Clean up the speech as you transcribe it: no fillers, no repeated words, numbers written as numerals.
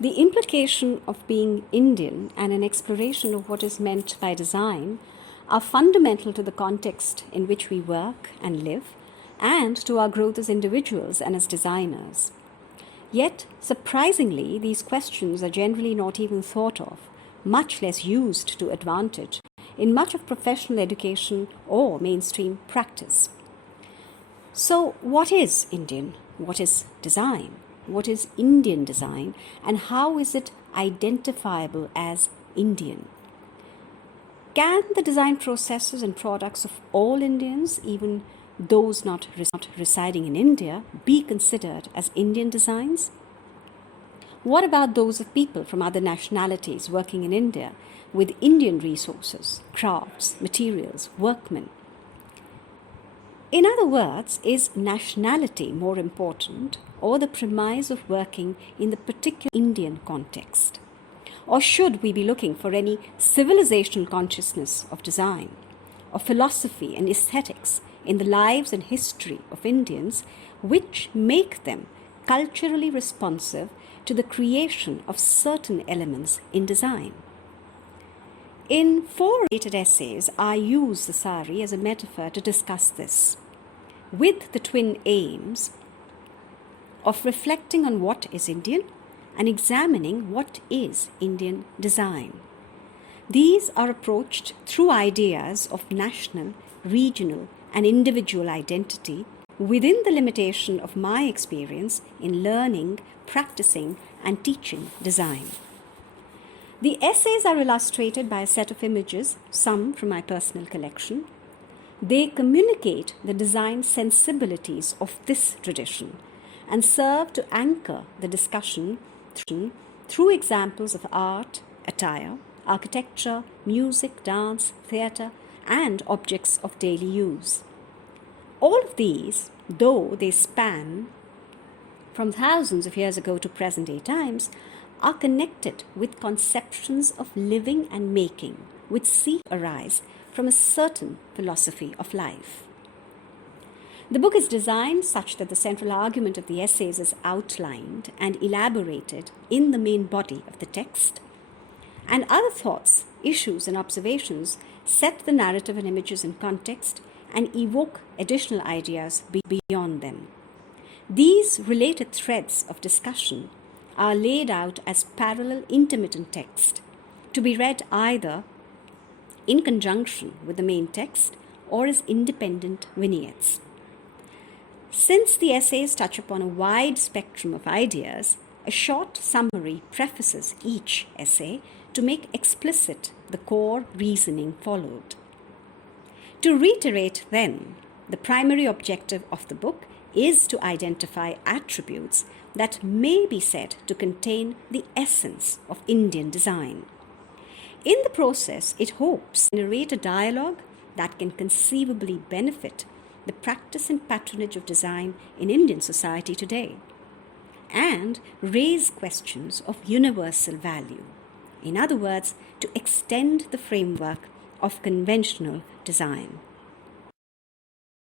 The implication of being Indian and an exploration of what is meant by design are fundamental to the context in which we work and live, and to our growth as individuals and as designers. Yet, surprisingly, these questions are generally not even thought of, much less used to advantage in much of professional education or mainstream practice. So, what is Indian? What is design? What is Indian design? And how is it identifiable as Indian? Can the design processes and products of all Indians, even those not residing in India, be considered as Indian designs? What about those of people from other nationalities working in India with Indian resources, crafts, materials, workmen? In other words, is nationality more important, or the premise of working in the particular Indian context? Or should we be looking for any civilizational consciousness of design, of philosophy and aesthetics in the lives and history of Indians, which make them culturally responsive to the creation of certain elements in design? In 4 related essays, I use the sari as a metaphor to discuss this, with the twin aims of reflecting on what is Indian and examining what is Indian design. These are approached through ideas of national, regional, and individual identity within the limitation of my experience in learning, practicing, and teaching design. The essays are illustrated by a set of images, some from my personal collection. They communicate the design sensibilities of this tradition and serve to anchor the discussion through examples of art, attire, architecture, music, dance, theatre, and objects of daily use. All of these, though they span from thousands of years ago to present-day times, are connected with conceptions of living and making, which seek to arise from a certain philosophy of life. The book is designed such that the central argument of the essays is outlined and elaborated in the main body of the text, and other thoughts, issues, and observations set the narrative and images in context and evoke additional ideas beyond them. These related threads of discussion are laid out as parallel intermittent text, to be read either in conjunction with the main text or as independent vignettes. Since the essays touch upon a wide spectrum of ideas, a short summary prefaces each essay to make explicit the core reasoning followed. To reiterate, then, the primary objective of the book is to identify attributes that may be said to contain the essence of Indian design. In the process, it hopes to generate a dialogue that can conceivably benefit the practice and patronage of design in Indian society today, and raise questions of universal value. In other words, to extend the framework of conventional design.